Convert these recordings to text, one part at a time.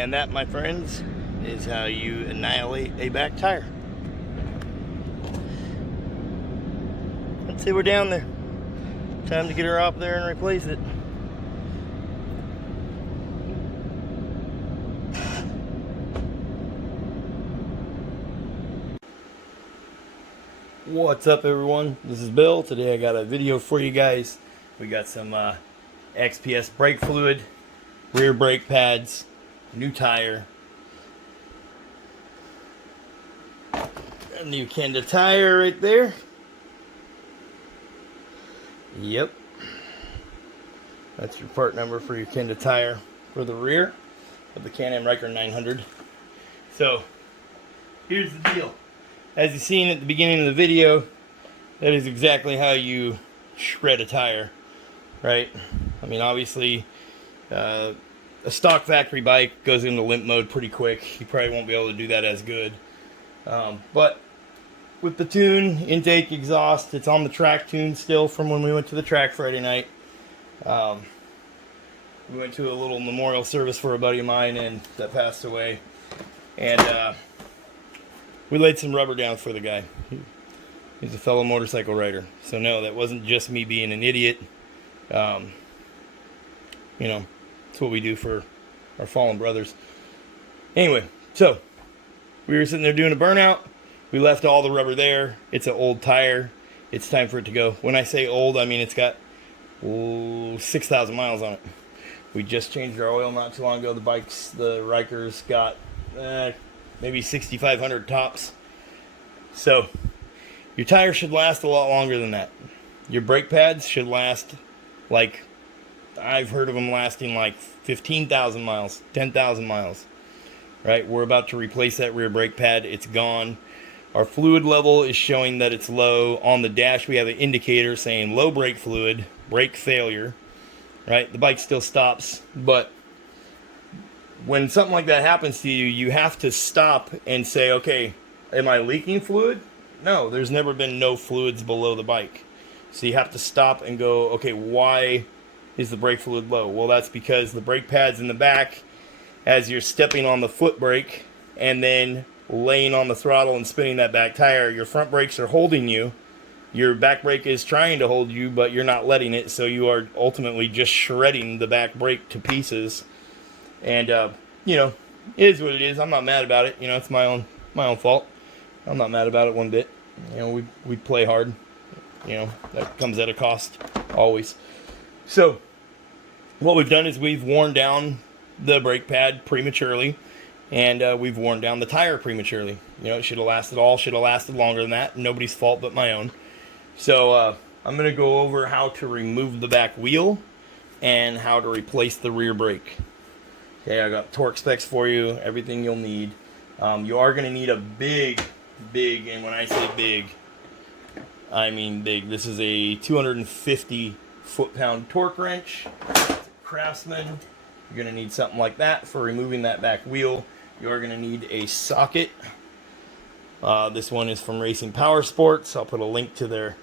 And that, my friends, is how you annihilate a back tire. Let's see, we're down there. Time to get her up there and replace it. What's up, everyone? This is Bill. Today I got a video for you guys. We got some XPS brake fluid, rear brake pads, new tire, a new Can-Am tire right there. Yep, that's your part number for your Can-Am tire for the rear of the Can-Am Ryker 900. So here's the deal. As you've seen at the beginning of the video, that is exactly how you shred a tire, right? I mean, obviously, a stock factory bike goes into limp mode pretty quick. You probably won't be able to do that as good. But with the tune, intake, exhaust, it's on the track tune still from when we went to the track Friday night. We went to a little memorial service for a buddy of mine and that passed away. And we laid some rubber down for the guy. He's a fellow motorcycle rider. So no, that wasn't just me being an idiot. You know, it's what we do for our fallen brothers. Anyway, so we were sitting there doing a burnout. We left all the rubber there. It's an old tire. It's time for it to go. When I say old, I mean it's got 6,000 miles on it. We just changed our oil not too long ago. The bikes, the Rykers, got maybe 6,500 tops. So your tire should last a lot longer than that. Your brake pads should last, like, I've heard of them lasting like 15,000 miles, 10,000 miles, right? We're about to replace that rear brake pad. It's gone. Our fluid level is showing that it's low. On the dash, we have an indicator saying low brake fluid, brake failure, right? The bike still stops, but when something like that happens to you, you have to stop and say, okay, am I leaking fluid? No, there's never been no fluids below the bike. So you have to stop and go, okay, why is the brake fluid low? Well, that's because the brake pads in the back, as you're stepping on the foot brake and then laying on the throttle and spinning that back tire, your front brakes are holding you. Your back brake is trying to hold you, but you're not letting it, so you are ultimately just shredding the back brake to pieces. And, you know, it is what it is. I'm not mad about it. You know, it's my own fault. I'm not mad about it one bit. You know, we play hard. You know, that comes at a cost, always. So, what we've done is we've worn down the brake pad prematurely, and we've worn down the tire prematurely. You know, it should have lasted longer than that. Nobody's fault but my own. So, I'm going to go over how to remove the back wheel and how to replace the rear brake. Okay, I got torque specs for you, everything you'll need. You are going to need a big, and when I say big, I mean big. This is a 250 foot-pound torque wrench. It's a Craftsman. You're going to need something like that for removing that back wheel. You are going to need a socket. This one is from Racing Power Sports. I'll put a link to their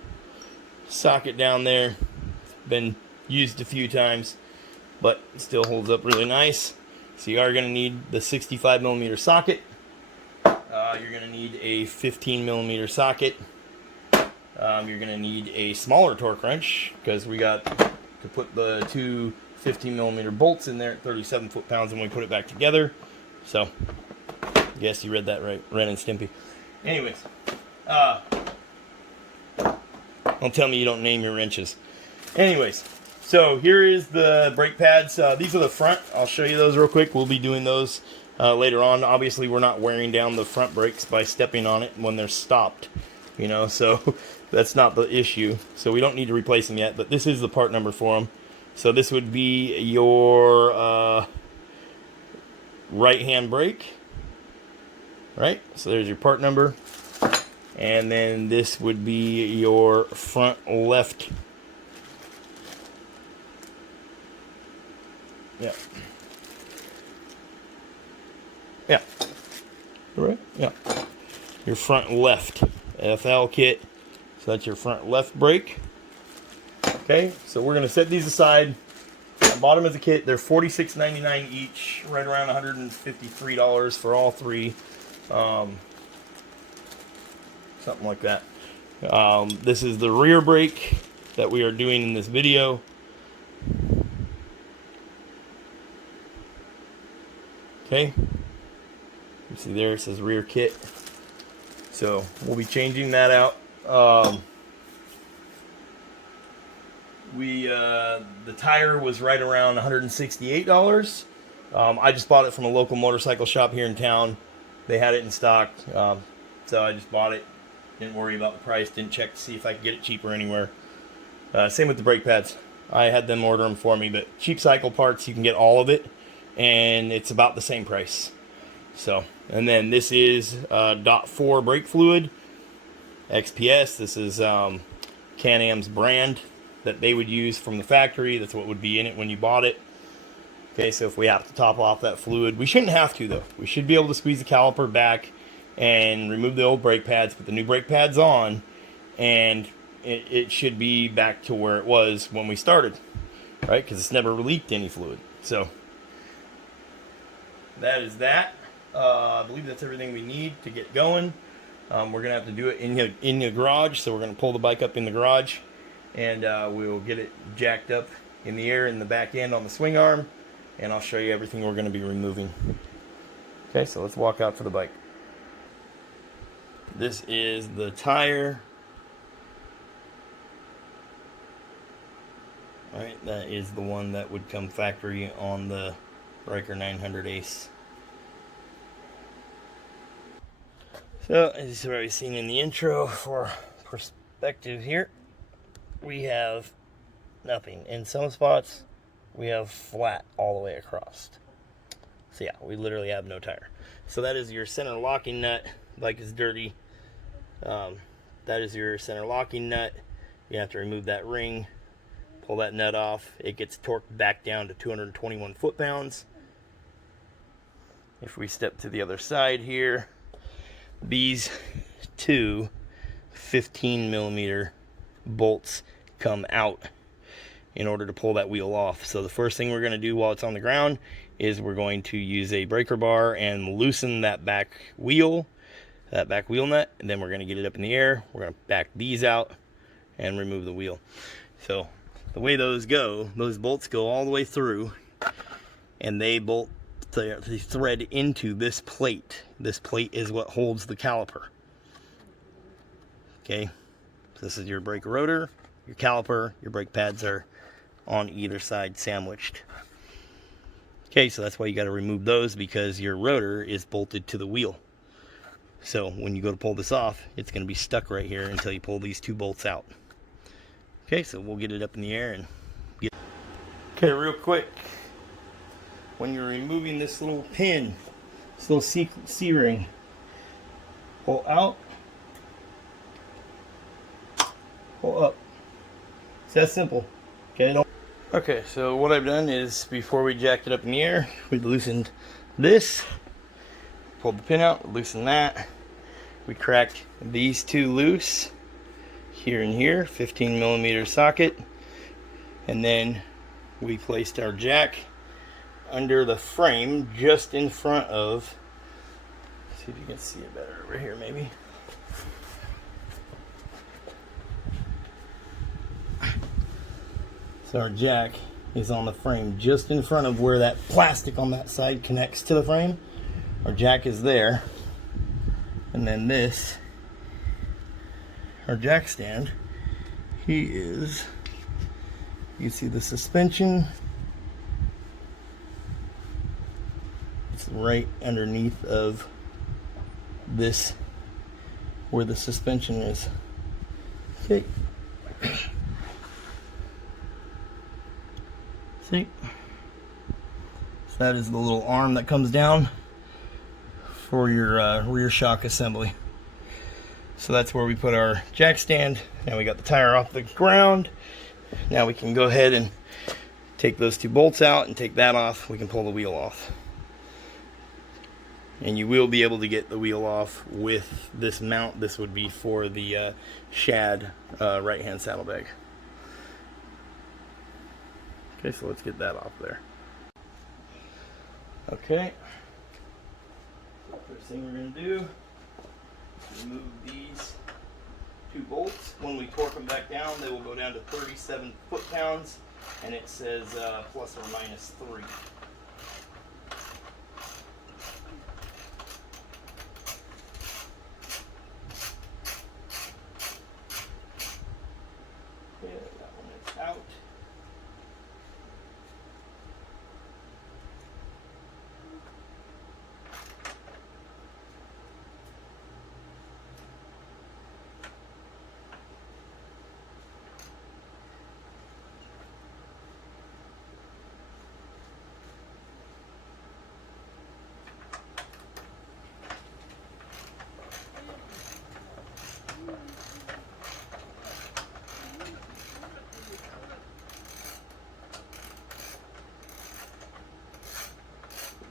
socket down there. It's been used a few times, but it still holds up really nice. So you are going to need the 65 millimeter socket. You're going to need a 15 millimeter socket. You're going to need a smaller torque wrench because we got to put the two 15 millimeter bolts in there at 37 foot-pounds when we put it back together. So, yes, you read that right, Ren and Stimpy. Anyways, don't tell me you don't name your wrenches. Anyways, so here is the brake pads. These are the front. I'll show you those real quick. We'll be doing those later on. Obviously, we're not wearing down the front brakes by stepping on it when they're stopped. You know, so that's not the issue. So we don't need to replace them yet, but this is the part number for them. So this would be your right-hand brake, right? So there's your part number. And then this would be your front left. Yeah. Yeah. Right? Yeah. Your front left FL kit. So that's your front left brake. Okay, so we're going to set these aside. I'm bought them as a kit. They're $46.99 each, right around $153 for all three. Something like that. This is the rear brake that we are doing in this video. Okay. You see there it says rear kit. So we'll be changing that out. The tire was right around $168. I just bought it from a local motorcycle shop here in town. They had it in stock, so I just bought it. Didn't worry about the price. Didn't check to see if I could get it cheaper anywhere. Same with the brake pads. I had them order them for me, but cheap cycle parts, you can get all of it, and it's about the same price. So, and then this is .4 brake fluid, XPS. This is Can-Am's brand that they would use from the factory. That's what would be in it when you bought it. Okay, so if we have to top off that fluid, we shouldn't have to though. We should be able to squeeze the caliper back and remove the old brake pads, put the new brake pads on, and it should be back to where it was when we started, right? Because it's never leaked any fluid. So that is that. I believe that's everything we need to get going. We're gonna have to do it in the garage, so we're gonna pull the bike up in the garage, and we will get it jacked up in the air in the back end on the swing arm, and I'll show you everything we're gonna be removing. Okay, so let's walk out to the bike. This is the tire. Alright, that is the one that would come factory on the Ryker 900 Ace. So, as you've already seen in the intro, for perspective here, we have nothing. In some spots, we have flat all the way across. So yeah, we literally have no tire. So that is your center locking nut. Bike is dirty. That is your center locking nut. You have to remove that ring, pull that nut off. It gets torqued back down to 221 foot-pounds. If we step to the other side here, these two 15mm bolts come out in order to pull that wheel off. So the first thing we're going to do while it's on the ground is we're going to use a breaker bar and loosen that back wheel nut, and then we're going to get it up in the air. We're going to back these out and remove the wheel. So the way those go, those bolts go all the way through, and they thread into this plate. This plate is what holds the caliper. Okay, so this is your brake rotor, your caliper, your brake pads are on either side sandwiched. Okay, so that's why you got to remove those, because your rotor is bolted to the wheel. So when you go to pull this off, it's going to be stuck right here until you pull these two bolts out. Okay, so we'll get it up in the air and get. Okay, real quick, when you're removing this little pin, this little C-ring, pull out, pull up. It's that simple. Okay, okay, so what I've done is, before we jacked it up in the air, we loosened this, pulled the pin out, loosened that. We cracked these two loose, here and here, 15mm socket, and then we placed our jack under the frame just in front of, let's see if you can see it better over here maybe. So our jack is on the frame just in front of where that plastic on that side connects to the frame. Our jack is there, and then this, our jack stand, you see the suspension, it's right underneath of this, where the suspension is. Okay. See? So that is the little arm that comes down for your rear shock assembly. So that's where we put our jack stand. Now we got the tire off the ground. Now we can go ahead and take those two bolts out and take that off. We can pull the wheel off. And you will be able to get the wheel off with this mount. This would be for the Shad right-hand saddlebag. Okay. Okay, so let's get that off there. Okay. First thing we're going to do is remove these 2 bolts. When we torque them back down, they will go down to 37 foot-pounds, and it says plus or minus 3. Okay, that one is out.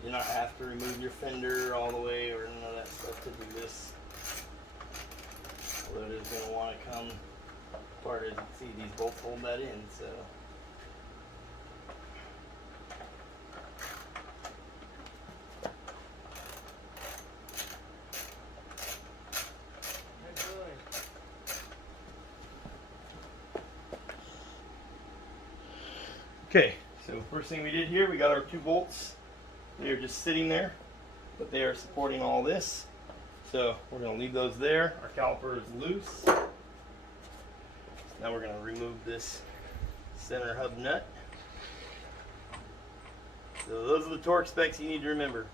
You do not have to remove your fender all the way or none of that stuff to do this. Although it is going to want to come apart. As you can see, these bolts hold that in, so. Okay, so first thing we did here, we got our 2 bolts. They are just sitting there, but they are supporting all this. So we're going to leave those there. Our caliper is loose. Now we're going to remove this center hub nut. So those are the torque specs you need to remember.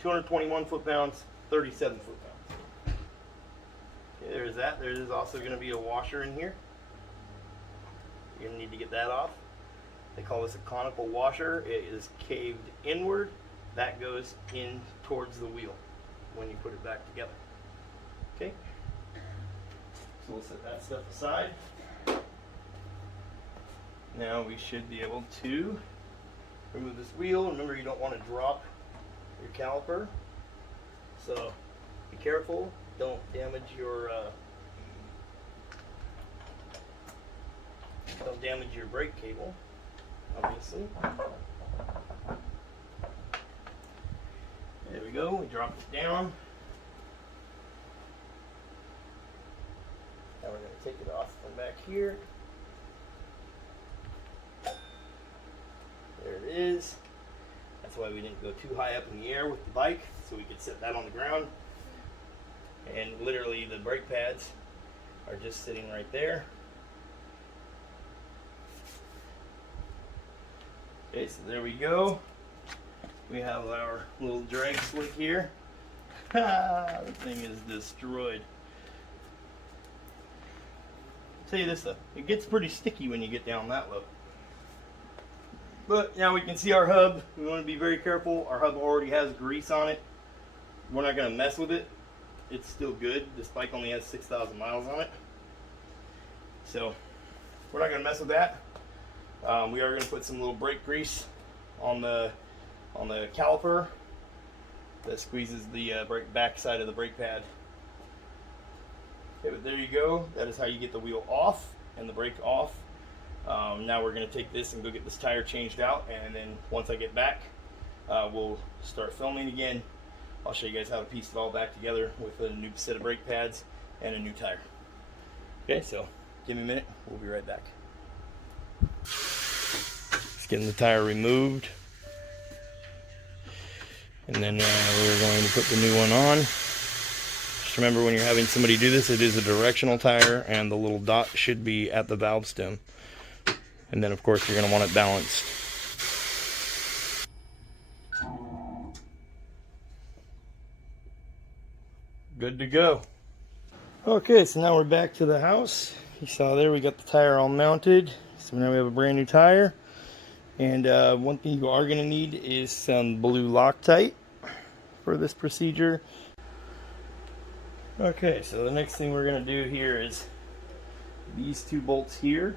221 foot-pounds, 37 foot-pounds. Okay, there's that. There's also going to be a washer in here. You're going to need to get that off. They call this a conical washer. It is caved inward. That goes in towards the wheel when you put it back together. Okay? So we'll set that stuff aside. Now we should be able to remove this wheel. Remember, you don't want to drop your caliper. So be careful. Don't damage your brake cable, obviously. There we go, we dropped it down. Now we're going to take it off from back here. There it is. That's why we didn't go too high up in the air with the bike, so we could set that on the ground. And literally the brake pads are just sitting right there. Okay, so there we go. We have our little drag slick here. The thing is destroyed. I'll tell you this though, it gets pretty sticky when you get down that low. But now we can see our hub. We want to be very careful. Our hub already has grease on it. We're not going to mess with it. It's still good. This bike only has 6,000 miles on it. So we're not going to mess with that. We are going to put some little brake grease on the caliper that squeezes the back side of the brake pad. Okay, but there you go. That is how you get the wheel off and the brake off. Now we're going to take this and go get this tire changed out, and then once I get back, we'll start filming again. I'll show you guys how to piece it all back together with a new set of brake pads and a new tire. Okay, so give me a minute. We'll be right back. Just getting the tire removed. And then we're going to put the new one on. Just remember, when you're having somebody do this, it is a directional tire, and the little dot should be at the valve stem. And then, of course, you're going to want it balanced. Good to go. Okay, so now we're back to the house. You saw there we got the tire all mounted. So now we have a brand new tire. And one thing you are going to need is some blue Loctite for this procedure. Okay, so the next thing we're going to do here is these 2 bolts here.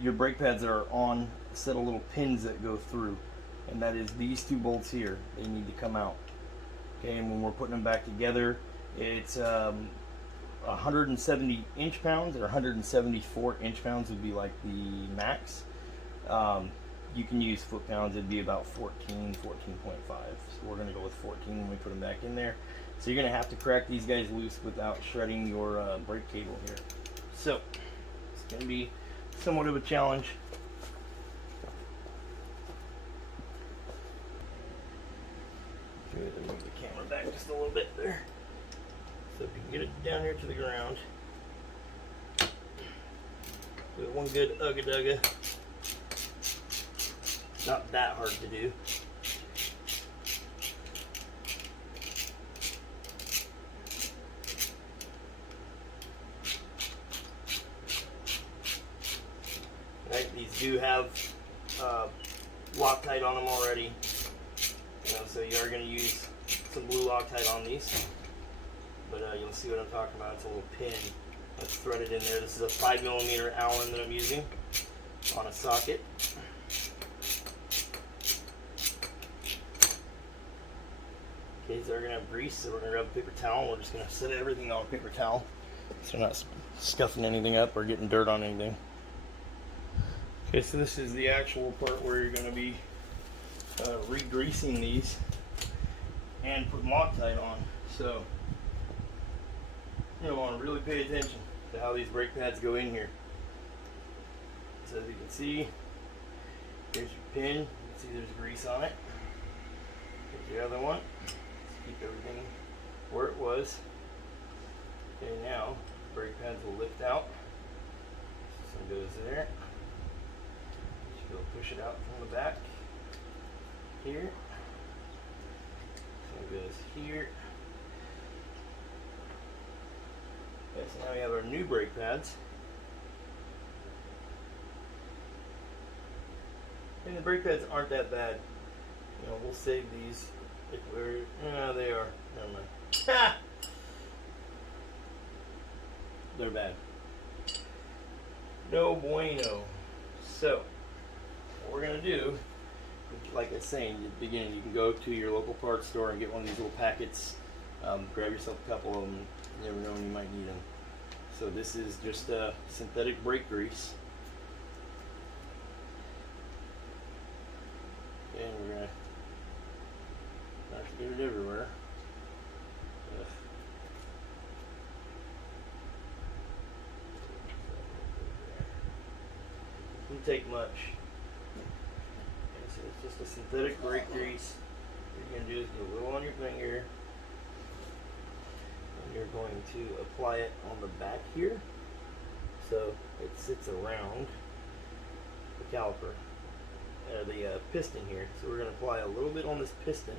Your brake pads are on a set of little pins that go through, and that is these 2 bolts here. They need to come out. Okay, and when we're putting them back together, it's 170 inch-pounds or 174 inch-pounds would be like the max. you can use foot-pounds. It'd be about 14, 14.5. So we're going to go with 14 when we put them back in there. So you're going to have to crack these guys loose without shredding your brake cable here. So it's going to be somewhat of a challenge. Move the camera back just a little bit there. So if you can get it down here to the ground. Do one good ugga-dugga. Not that hard to do. Right, these do have Loctite on them already. So you are going to use some blue Loctite on these. But you'll see what I'm talking about. It's a little pin that's threaded in there. This is a 5mm Allen that I'm using on a socket. Okay, so we're going to have grease, so we're going to grab a paper towel. We're just going to set everything on a paper towel so we're not scuffing anything up or getting dirt on anything. Okay, so this is the actual part where you're going to be re-greasing these and putting Loctite on. So you want to really pay attention to how these brake pads go in here. So as you can see, here's your pin. You can see there's grease on it. Here's your other one. Let's keep everything where it was. Okay, now the brake pads will lift out. This one goes there. Just go push it out from the back. Here. This one goes here. Okay, so now we have our new brake pads. And the brake pads aren't that bad. You know, we'll save these if we're, no, they are. Never mind. Ha! They're bad. No bueno. So, what we're going to do, like I was saying at the beginning, you can go to your local parts store and get one of these little packets. Grab yourself a couple of them. You never know when you might need them. So this is just synthetic brake grease. And we're going to not to get it everywhere. Ugh. Doesn't take much. Okay, so it's just a synthetic brake grease. What you're going to do is get a little on your finger. And you're going to apply it on the back here. So it sits around the caliper. The piston here. So we're going to apply a little bit on this piston.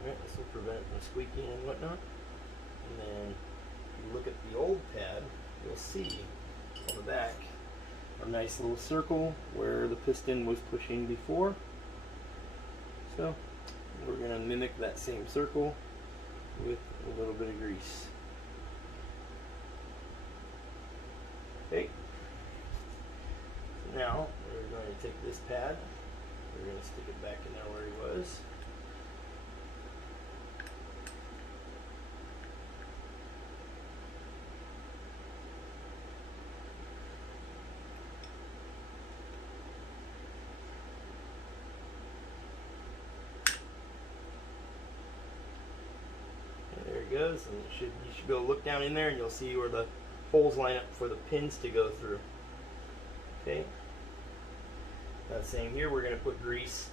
Alright, this will prevent it from squeaking and whatnot. And then if you look at the old pad, you'll see on the back a nice little circle where the piston was pushing before. So we're going to mimic that same circle with a little bit of grease. Okay. So now we're going to take this pad, we're going to stick it back in there where he was. And there it goes, and you should be able to look down in there and you'll see where the holes line up for the pins to go through. Okay. Same here, we're going to put grease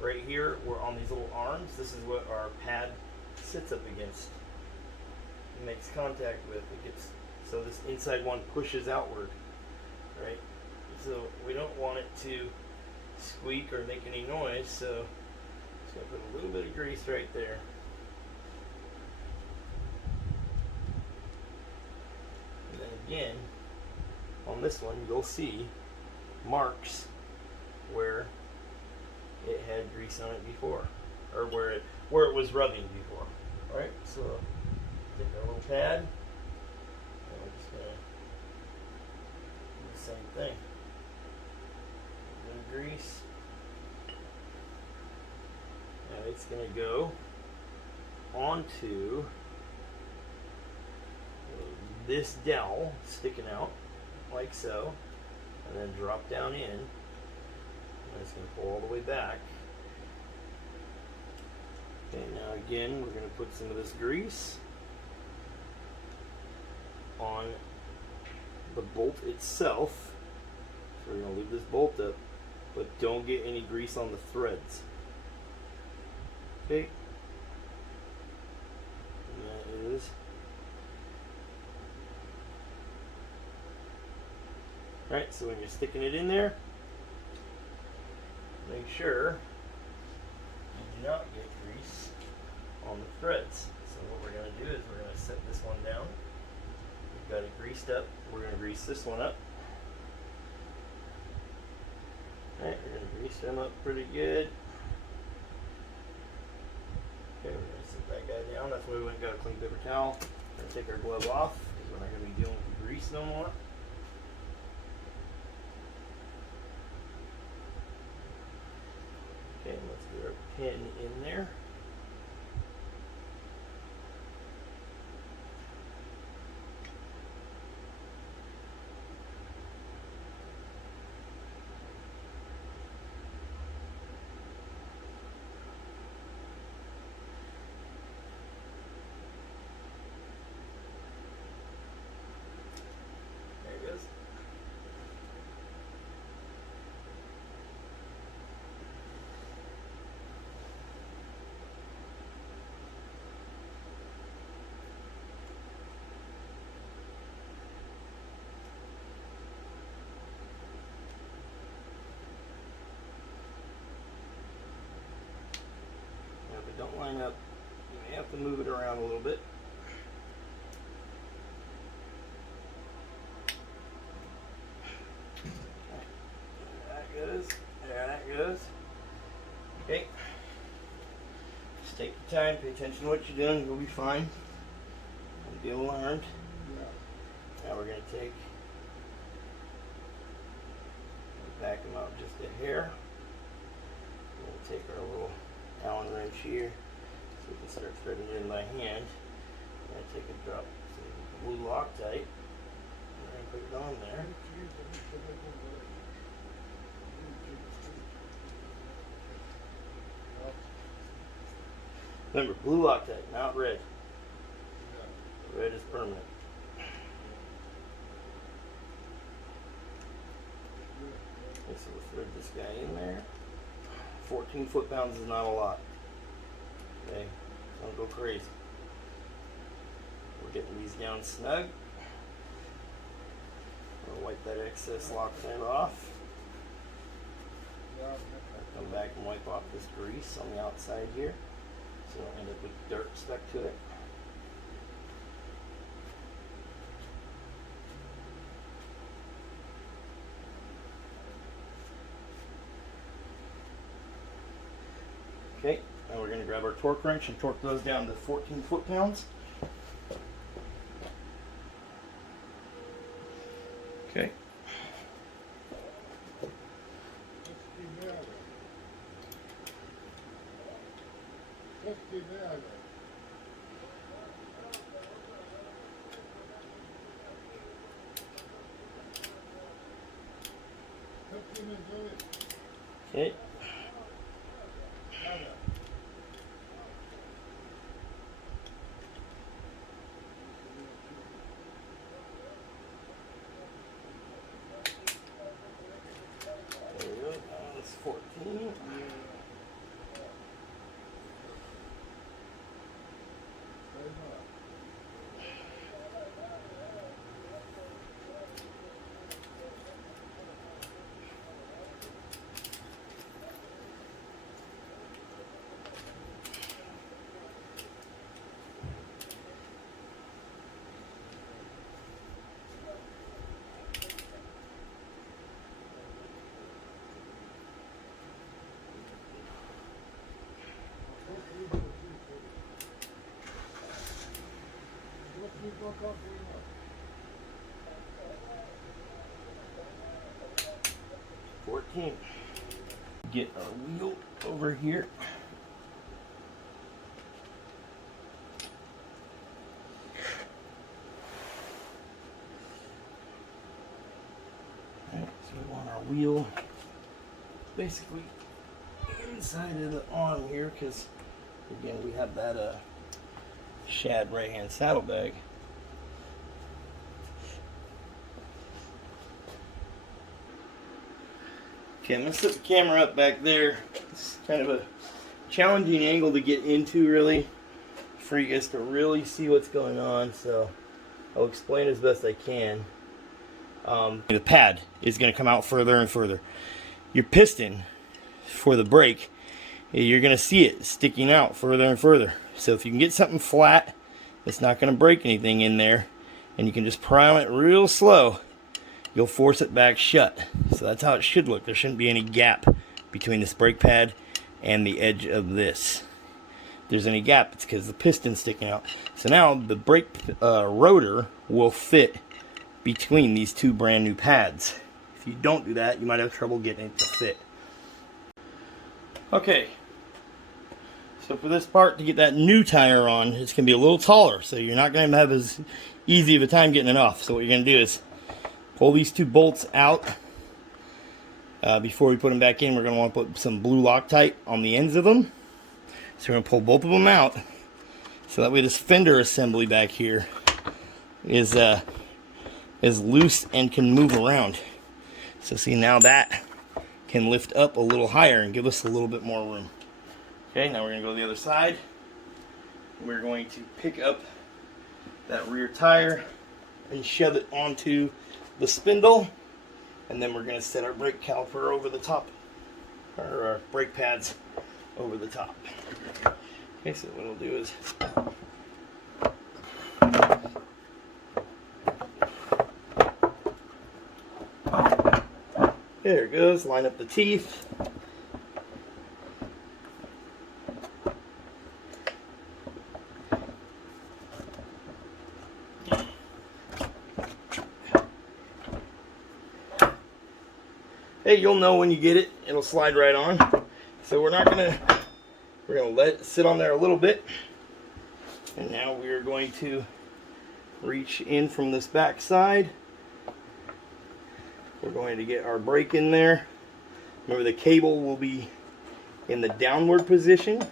right here. We're on these little arms. This is what our pad sits up against. It makes contact with. It gets, so this inside one pushes outward, right? So we don't want it to squeak or make any noise. So just going to put a little bit of grease right there. Again, on this one, you'll see marks where it had grease on it before, or where it was rubbing before. All right, so take our little pad, and we're just gonna do the same thing. A little grease. Now it's gonna go onto this dowel sticking out like so, and then drop down in. And it's going to pull all the way back. Okay, now again, we're going to put some of this grease on the bolt itself. So we're going to leave this bolt up, but don't get any grease on the threads. Okay. And that is. Alright, so when you're sticking it in there, make sure you do not get grease on the threads. So what we're going to do is we're going to set this one down. We've got it greased up. We're going to grease this one up. Alright, we're going to grease them up pretty good. Okay, we're going to set that guy down. That's why we went and got a clean paper towel. We're going to take our glove off because we're not going to be dealing with the grease no more. Okay, let's get our pin in there. There it goes. If it don't line up, you may have to move it around a little bit. There that goes. There that goes. Okay. Just take your time, pay attention to what you're doing, you'll be fine. Don't be alarmed. Now we're going to take, back them out just a hair. We're going to take our little Allen wrench here so we can start threading it in by hand. I'm going to take a drop of blue Loctite and put it on there. Remember, blue Loctite, not red. Red is permanent. Okay, so we'll thread this guy in there. 14 foot-pounds is not a lot. Okay, don't go crazy. We're getting these down snug. We'll wipe that excess Loctite off. I'll come back and wipe off this grease on the outside here, so don't end up with dirt stuck to it. Okay, now we're going to grab our torque wrench and torque those down to 14 foot-pounds. Okay. Okay. There we go. That's 14. Get our wheel over here. wheel basically inside of the arm here, because again we have that shad right hand saddlebag. Okay, I'm going to set the camera up back there. It's kind of a challenging angle to get into, really, for you guys to really see what's going on, so I'll explain as best I can. The pad is going to come out further and further. Your piston for the brake, you're going to see it sticking out further and further. So if you can get something flat that's not going to break anything in there, and you can just prime it real slow, you'll force it back shut. So that's how it should look. There shouldn't be any gap between this brake pad and the edge of this. If there's any gap, it's because the piston's sticking out. So now the brake rotor will fit between these two brand new pads. If you don't do that, you might have trouble getting it to fit. Okay, so for this part, to get that new tire on, it's going to be a little taller, so you're not going to have as easy of a time getting it off. So what you're going to do is pull these two bolts out. Before we put them back in, we're going to want to put some blue Loctite on the ends of them. So we're going to pull both of them out, so that way this fender assembly back here is loose and can move around. So see, now that can lift up a little higher and give us a little bit more room. Okay, now we're going to go to the other side. We're going to pick up that rear tire and shove it onto the spindle, and then we're going to set our brake caliper over the top, or our brake pads over the top. Okay, so what we'll do is there it goes, line up the teeth. Hey, you'll know when you get it, it'll slide right on. So we're gonna let it sit on there a little bit. And now we're going to reach in from this back side. We're going to get our brake in there. Remember, the cable will be in the downward position.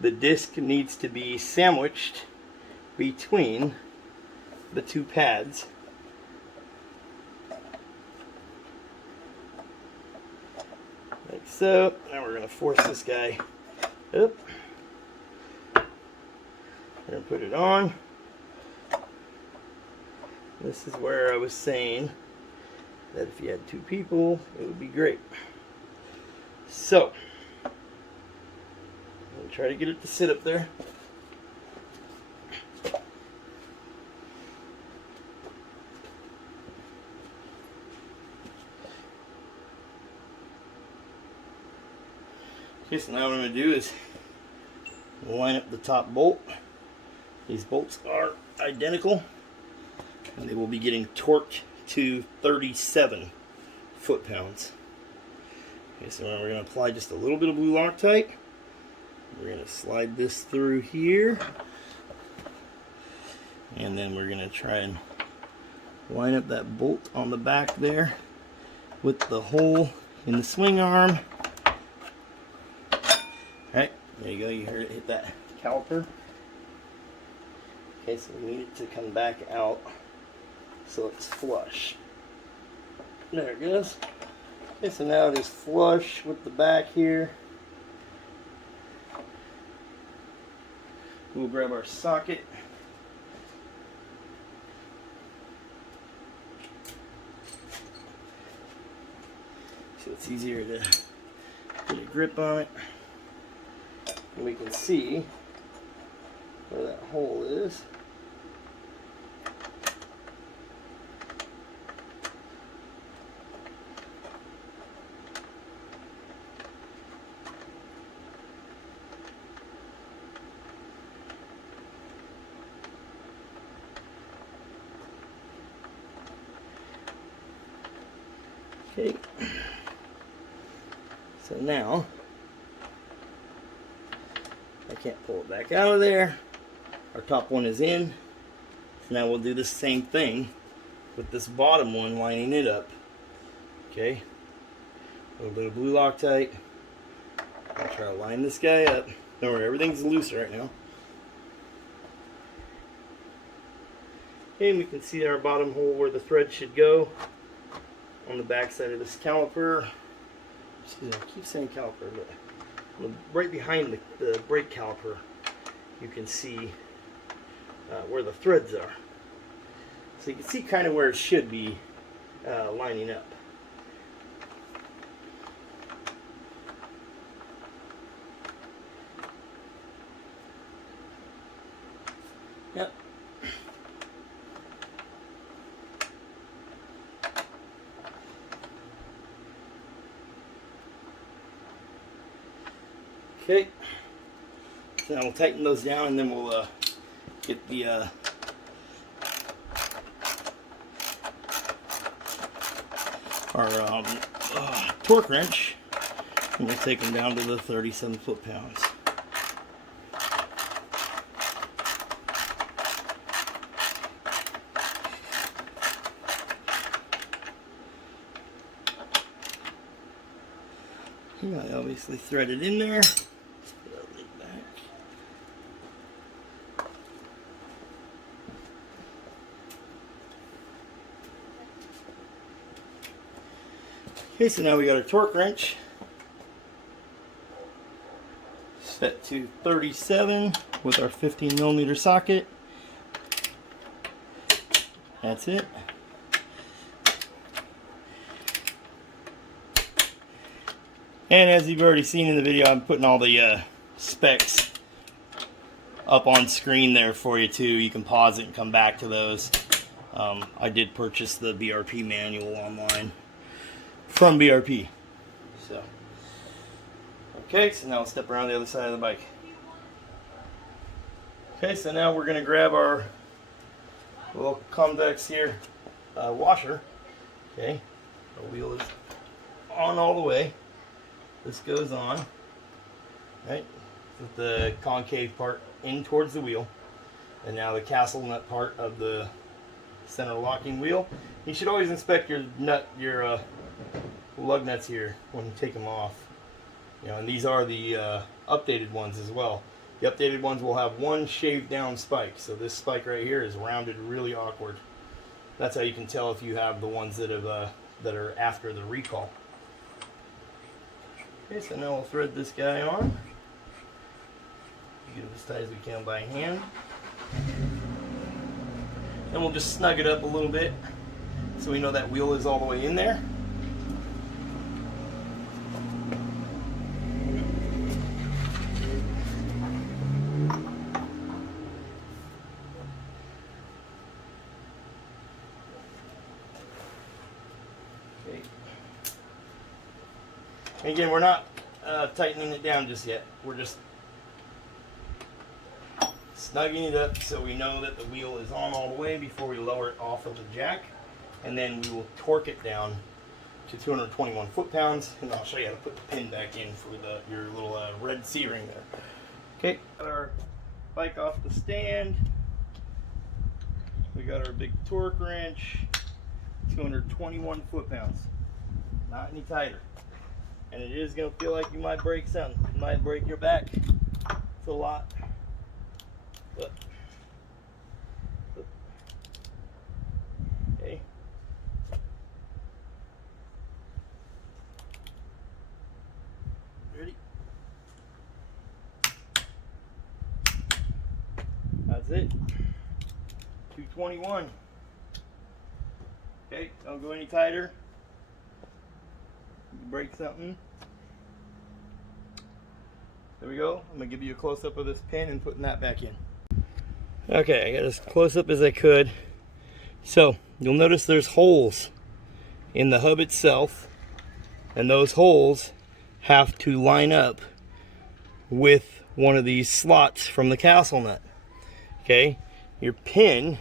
The disc needs to be sandwiched between the two pads. Like so. Now we're going to force this guy up. We're going to put it on. This is where I was saying that if you had two people, it would be great. So, I'll try to get it to sit up there. Okay, so now what I'm going to do is line up the top bolt. These bolts are identical, and they will be getting torqued to 37 foot-pounds. Okay, so now we're going to apply just a little bit of blue Loctite. We're going to slide this through here, and then we're going to try and line up that bolt on the back there with the hole in the swing arm. Alright, there you go, you heard it hit that caliper. Okay, so we need it to come back out so it's flush. There it goes. Okay, so now it is flush with the back here. We'll grab our socket. So it's easier to get a grip on it. And we can see where that hole is. Okay, so now I can't pull it back out of there. Our top one is in. So now we'll do the same thing with this bottom one, lining it up. Okay, A little bit of blue Loctite. I'll try to line this guy up. Don't worry, everything's loose right now. And we can see our bottom hole where the thread should go on the back side of this caliper. Excuse me, I keep saying caliper, but right behind the brake caliper, you can see where the threads are. So you can see kind of where it should be lining up. Yep. Okay, so now we'll tighten those down, and then we'll get the our torque wrench, and we'll take them down to the 37 foot-pounds. I obviously threaded in there. Okay, so now we got our torque wrench set to 37 with our 15mm socket. That's it. And as you've already seen in the video, I'm putting all the specs up on screen there for you too. You can pause it and come back to those. I did purchase the BRP manual online from BRP. So, okay, so now we'll step around the other side of the bike. Okay, so now we're going to grab our little convex here washer. Okay, the wheel is on all the way. This goes on, right, with the concave part in towards the wheel, and now the castle nut part of the center locking wheel. You should always inspect your lug nuts here when you take them off. You know, and these are the updated ones as well. The updated ones will have one shaved down spike, so this spike right here is rounded really awkward. That's how you can tell if you have the ones that have that are after the recall. Okay, so now we'll thread this guy on. Get it as tight as we can by hand. Then we'll just snug it up a little bit so we know that wheel is all the way in there. Okay. Again, we're not tightening it down just yet. We're just snugging it up so we know that the wheel is on all the way before we lower it off of the jack. And then we will torque it down to 221 foot-pounds. And I'll show you how to put the pin back in for your little red C-ring there. Okay, got our bike off the stand. We got our big torque wrench, 221 foot-pounds. Not any tighter. And it is going to feel like you might break something. You might break your back. It's a lot. But, okay. Ready? That's it. 221. Okay, don't go any tighter. Break something. There we go. I'm going to give you a close-up of this pin and putting that back in. Okay, I got as close up as I could. So, you'll notice there's holes in the hub itself, and those holes have to line up with one of these slots from the castle nut. Okay, your pin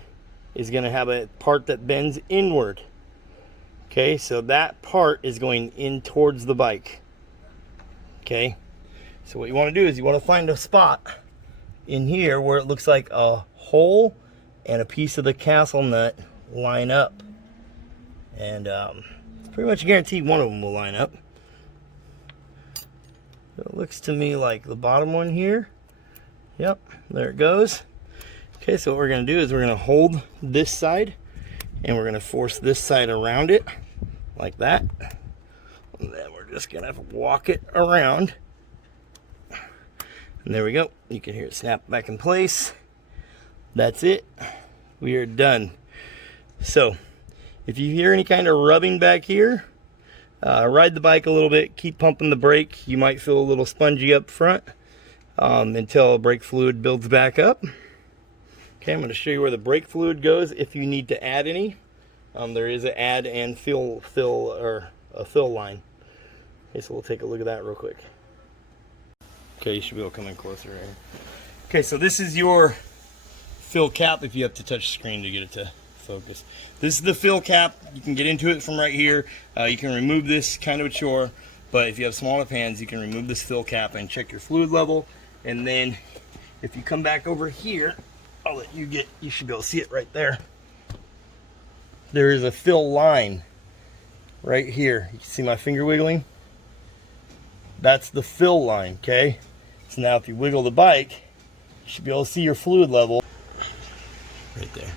is going to have a part that bends inward. Okay, so that part is going in towards the bike. Okay, so what you want to do is you want to find a spot in here where it looks like a hole and a piece of the castle nut line up. And it's pretty much guaranteed one of them will line up. It looks to me like the bottom one here. Yep, there it goes. Okay, so what we're going to do is we're going to hold this side and we're going to force this side around it like that. And then we're just going to walk it around. And there we go. You can hear it snap back in place. That's it. We are done. So if you hear any kind of rubbing back here, ride the bike a little bit, keep pumping the brake. You might feel a little spongy up front until brake fluid builds back up. Okay, I'm going to show you where the brake fluid goes if you need to add any. There is an add and fill line. Okay, so we'll take a look at that real quick. Okay, you should be able to come in closer right here. Okay, so this is your fill cap if you have to touch the screen to get it to focus. This is the fill cap. You can get into it from right here. You can remove this, kind of a chore, but if you have small enough hands, you can remove this fill cap and check your fluid level. And then if you come back over here, I'll let you get, you should be able to see it right there. There is a fill line right here. You can see my finger wiggling? That's the fill line, okay? So now if you wiggle the bike, you should be able to see your fluid level right there.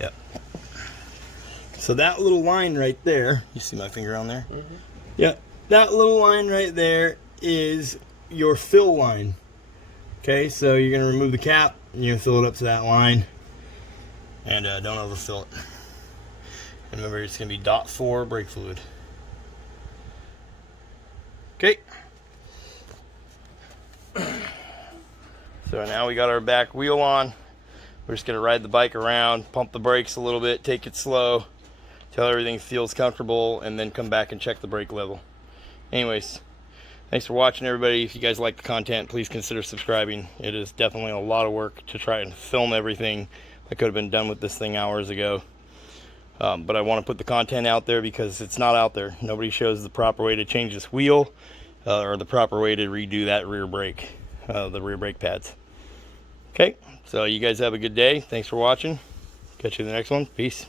Yep. So that little line right there, you see my finger on there? Mm-hmm. Yep. That little line right there is your fill line. Okay, so you're going to remove the cap, and you're going to fill it up to that line. And don't overfill it. And remember, it's going to be .4 brake fluid. Okay. So now we got our back wheel on. We're just going to ride the bike around, pump the brakes a little bit, take it slow, till everything feels comfortable, and then come back and check the brake level. Anyways, thanks for watching, everybody. If you guys like the content, please consider subscribing. It is definitely a lot of work to try and film everything that could have been done with this thing hours ago. But I want to put the content out there because it's not out there. Nobody shows the proper way to change this wheel or the proper way to redo that rear brake, the rear brake pads. Okay, so you guys have a good day. Thanks for watching. Catch you in the next one. Peace.